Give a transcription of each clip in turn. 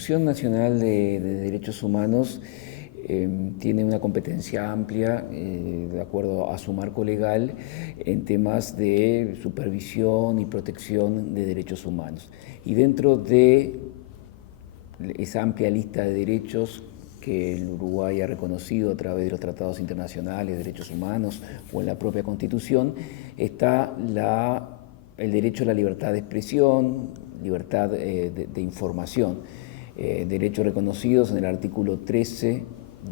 Institución Nacional de Derechos Humanos tiene una competencia amplia, de acuerdo a su marco legal, en temas de supervisión y protección de derechos humanos. Y dentro de esa amplia lista de derechos que el Uruguay ha reconocido a través de los tratados internacionales de derechos humanos o en la propia Constitución, está el derecho a la libertad de expresión, libertad de información, derechos reconocidos en el artículo 13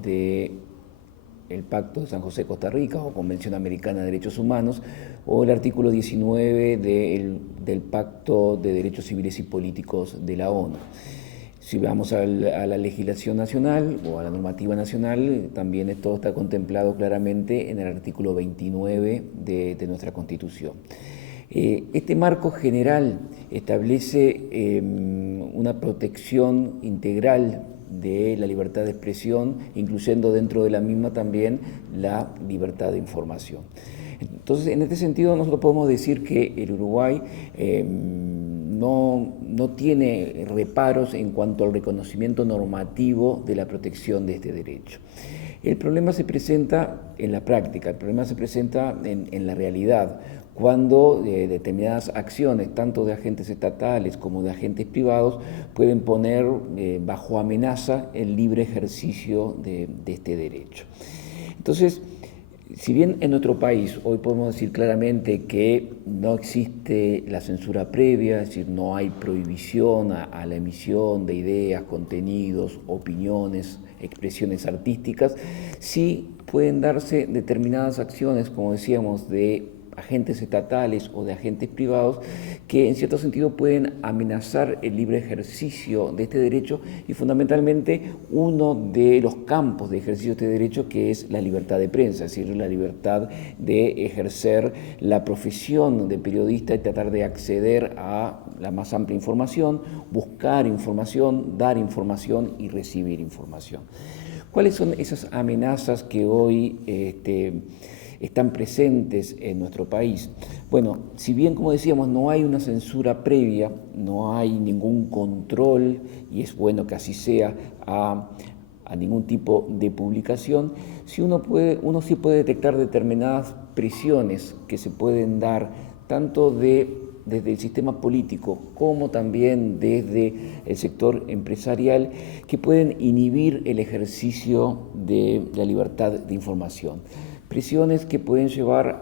del Pacto de San José de Costa Rica o Convención Americana de Derechos Humanos, o el artículo 19 del Pacto de Derechos Civiles y Políticos de la ONU. Si vamos a la legislación nacional o a la normativa nacional, también todo está contemplado claramente en el artículo 29 de nuestra Constitución. Este marco general establece una protección integral de la libertad de expresión, incluyendo dentro de la misma también la libertad de información. Entonces, en este sentido, nosotros podemos decir que el Uruguay no tiene reparos en cuanto al reconocimiento normativo de la protección de este derecho. El problema se presenta en la práctica, el problema se presenta en la realidad, cuando determinadas acciones, tanto de agentes estatales como de agentes privados, pueden poner bajo amenaza el libre ejercicio de este derecho. Entonces, si bien en nuestro país hoy podemos decir claramente que no existe la censura previa, es decir, no hay prohibición a la emisión de ideas, contenidos, opiniones, expresiones artísticas, sí pueden darse determinadas acciones, como decíamos, de agentes estatales o de agentes privados que en cierto sentido pueden amenazar el libre ejercicio de este derecho y fundamentalmente uno de los campos de ejercicio de este derecho, que es la libertad de prensa, es decir, la libertad de ejercer la profesión de periodista y tratar de acceder a la más amplia información, buscar información, dar información y recibir información. ¿Cuáles son esas amenazas que hoy están presentes en nuestro país? Bueno, si bien, como decíamos, no hay una censura previa, no hay ningún control, y es bueno que así sea, a ningún tipo de publicación, uno sí puede detectar determinadas presiones que se pueden dar tanto desde el sistema político como también desde el sector empresarial, que pueden inhibir el ejercicio de la libertad de información. Presiones que pueden llevar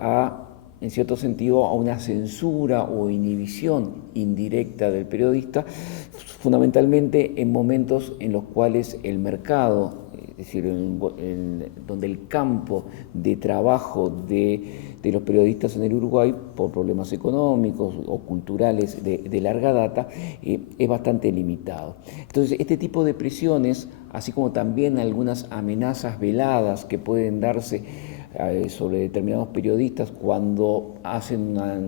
en cierto sentido, a una censura o inhibición indirecta del periodista, fundamentalmente en momentos en los cuales el mercado, es decir, donde el campo de trabajo de los periodistas en el Uruguay, por problemas económicos o culturales de larga data, es bastante limitado. Entonces, este tipo de presiones, así como también algunas amenazas veladas que pueden darse sobre determinados periodistas cuando hacen una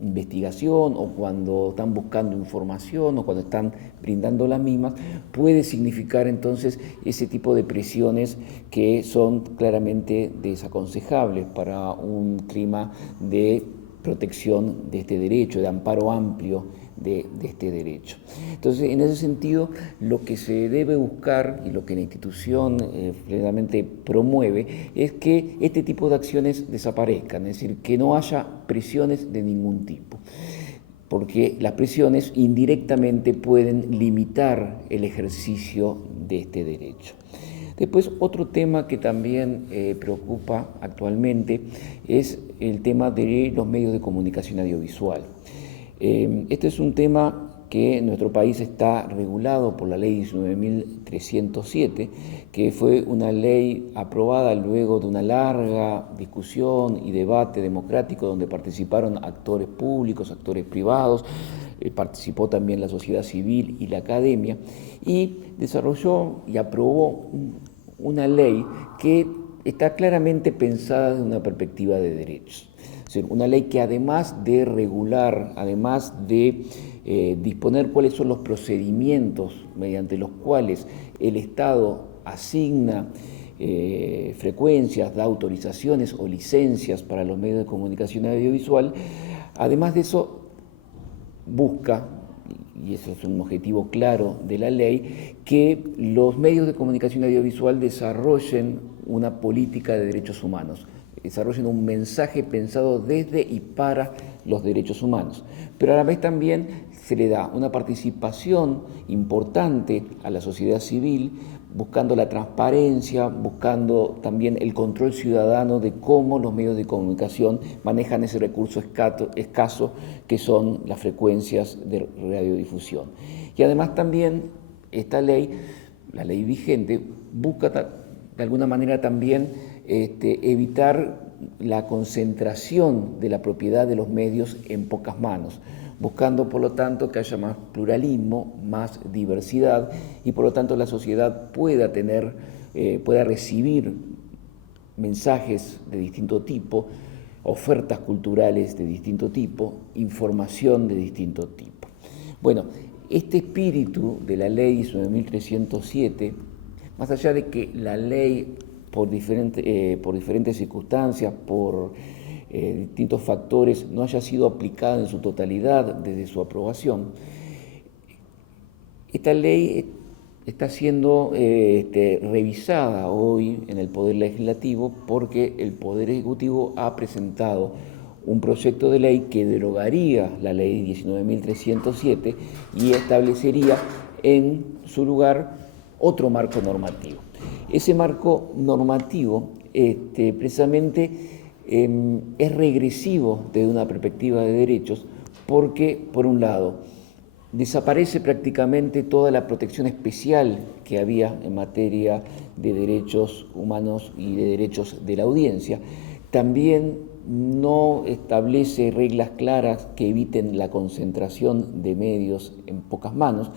investigación o cuando están buscando información o cuando están brindando las mismas, puede significar entonces ese tipo de presiones que son claramente desaconsejables para un clima de protección de este derecho, de amparo amplio de este derecho. Entonces, en ese sentido, lo que se debe buscar y lo que la institución plenamente promueve es que este tipo de acciones desaparezcan, es decir, que no haya presiones de ningún tipo, porque las presiones indirectamente pueden limitar el ejercicio de este derecho. Después, otro tema que también preocupa actualmente es el tema de los medios de comunicación audiovisual. Este es un tema que en nuestro país está regulado por la ley 19.307, que fue una ley aprobada luego de una larga discusión y debate democrático donde participaron actores públicos, actores privados, participó también la sociedad civil y la academia, y desarrolló y aprobó una ley que está claramente pensada desde una perspectiva de derechos. Es decir, una ley que además de regular, además de disponer cuáles son los procedimientos mediante los cuales el Estado asigna frecuencias, da autorizaciones o licencias para los medios de comunicación audiovisual, además de eso busca y eso es un objetivo claro de la ley, que los medios de comunicación audiovisual desarrollen una política de derechos humanos, desarrollen un mensaje pensado desde y para los derechos humanos. Pero a la vez también se le da una participación importante a la sociedad civil, buscando la transparencia, buscando también el control ciudadano de cómo los medios de comunicación manejan ese recurso escaso que son las frecuencias de radiodifusión. Y además también esta ley, la ley vigente, busca de alguna manera también evitar la concentración de la propiedad de los medios en pocas manos, buscando por lo tanto que haya más pluralismo, más diversidad y por lo tanto la sociedad pueda recibir mensajes de distinto tipo, ofertas culturales de distinto tipo, información de distinto tipo. Bueno, este espíritu de la ley 19.307, más allá de que la ley por diferentes circunstancias, por distintos factores, no haya sido aplicada en su totalidad desde su aprobación, esta ley está siendo revisada hoy en el Poder Legislativo porque el Poder Ejecutivo ha presentado un proyecto de ley que derogaría la ley 19.307 y establecería en su lugar otro marco normativo. Ese marco normativo precisamente es regresivo desde una perspectiva de derechos porque, por un lado, desaparece prácticamente toda la protección especial que había en materia de derechos humanos y de derechos de la audiencia. También no establece reglas claras que eviten la concentración de medios en pocas manos,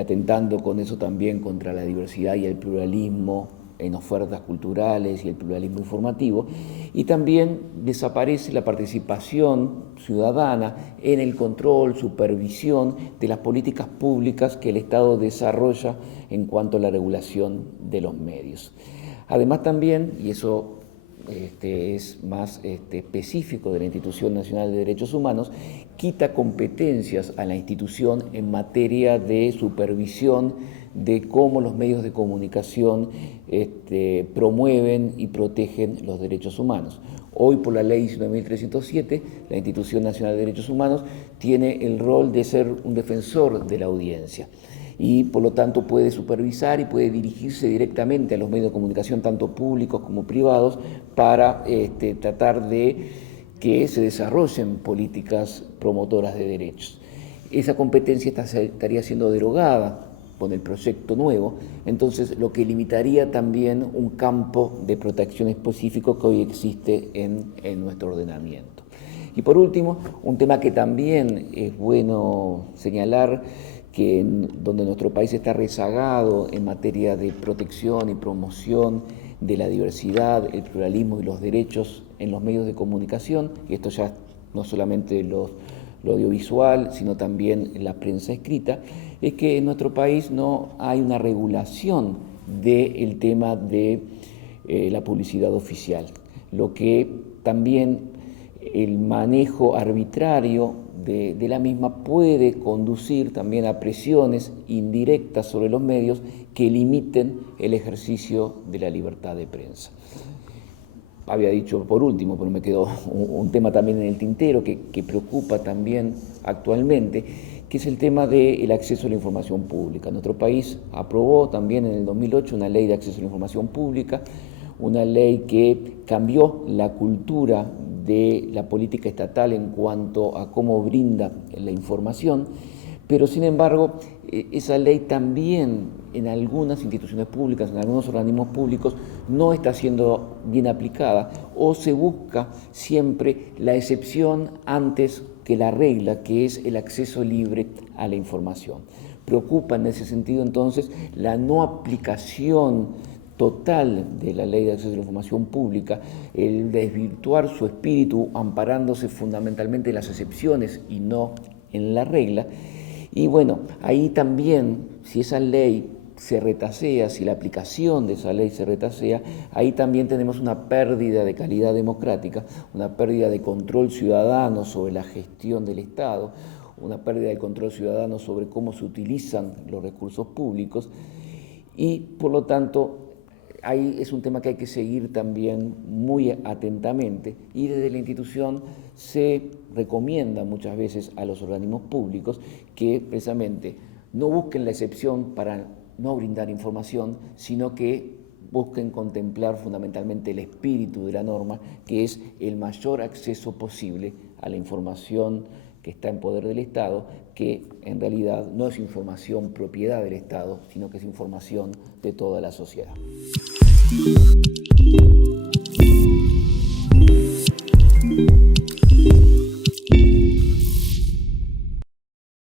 atentando con eso también contra la diversidad y el pluralismo en ofertas culturales y el pluralismo informativo, y también desaparece la participación ciudadana en el control, supervisión de las políticas públicas que el Estado desarrolla en cuanto a la regulación de los medios. Además también, y eso es más específico de la Institución Nacional de Derechos Humanos, quita competencias a la institución en materia de supervisión de cómo los medios de comunicación promueven y protegen los derechos humanos. Hoy, por la ley 19.307, la Institución Nacional de Derechos Humanos tiene el rol de ser un defensor de la audiencia y por lo tanto puede supervisar y puede dirigirse directamente a los medios de comunicación, tanto públicos como privados, para tratar de que se desarrollen políticas promotoras de derechos. Esa competencia estaría siendo derogada con el proyecto nuevo, entonces lo que limitaría también un campo de protección específico que hoy existe en nuestro ordenamiento. Y por último, un tema que también es bueno señalar, donde nuestro país está rezagado en materia de protección y promoción de la diversidad, el pluralismo y los derechos en los medios de comunicación, y esto ya no solamente lo audiovisual, sino también en la prensa escrita, es que en nuestro país no hay una regulación del tema de la publicidad oficial, lo que también el manejo arbitrario de la misma puede conducir también a presiones indirectas sobre los medios que limiten el ejercicio de la libertad de prensa. Había dicho por último, pero me quedó un tema también en el tintero que preocupa también actualmente, que es el tema del acceso a la información pública. Nuestro país aprobó también en el 2008 una ley de acceso a la información pública, una ley que cambió la cultura de la política estatal en cuanto a cómo brinda la información, pero sin embargo esa ley también en algunas instituciones públicas, en algunos organismos públicos, no está siendo bien aplicada o se busca siempre la excepción antes que la regla, que es el acceso libre a la información. Preocupa en ese sentido entonces la no aplicación total de la Ley de Acceso a la Información Pública, el desvirtuar su espíritu amparándose fundamentalmente en las excepciones y no en la regla. Y bueno, ahí también, si esa ley se retasea, si la aplicación de esa ley se retasea, ahí también tenemos una pérdida de calidad democrática, una pérdida de control ciudadano sobre la gestión del Estado, una pérdida de control ciudadano sobre cómo se utilizan los recursos públicos y, por lo tanto, ahí es un tema que hay que seguir también muy atentamente y desde la institución se recomienda muchas veces a los organismos públicos que precisamente no busquen la excepción para no brindar información, sino que busquen contemplar fundamentalmente el espíritu de la norma, que es el mayor acceso posible a la información que está en poder del Estado, que en realidad no es información propiedad del Estado, sino que es información de toda la sociedad.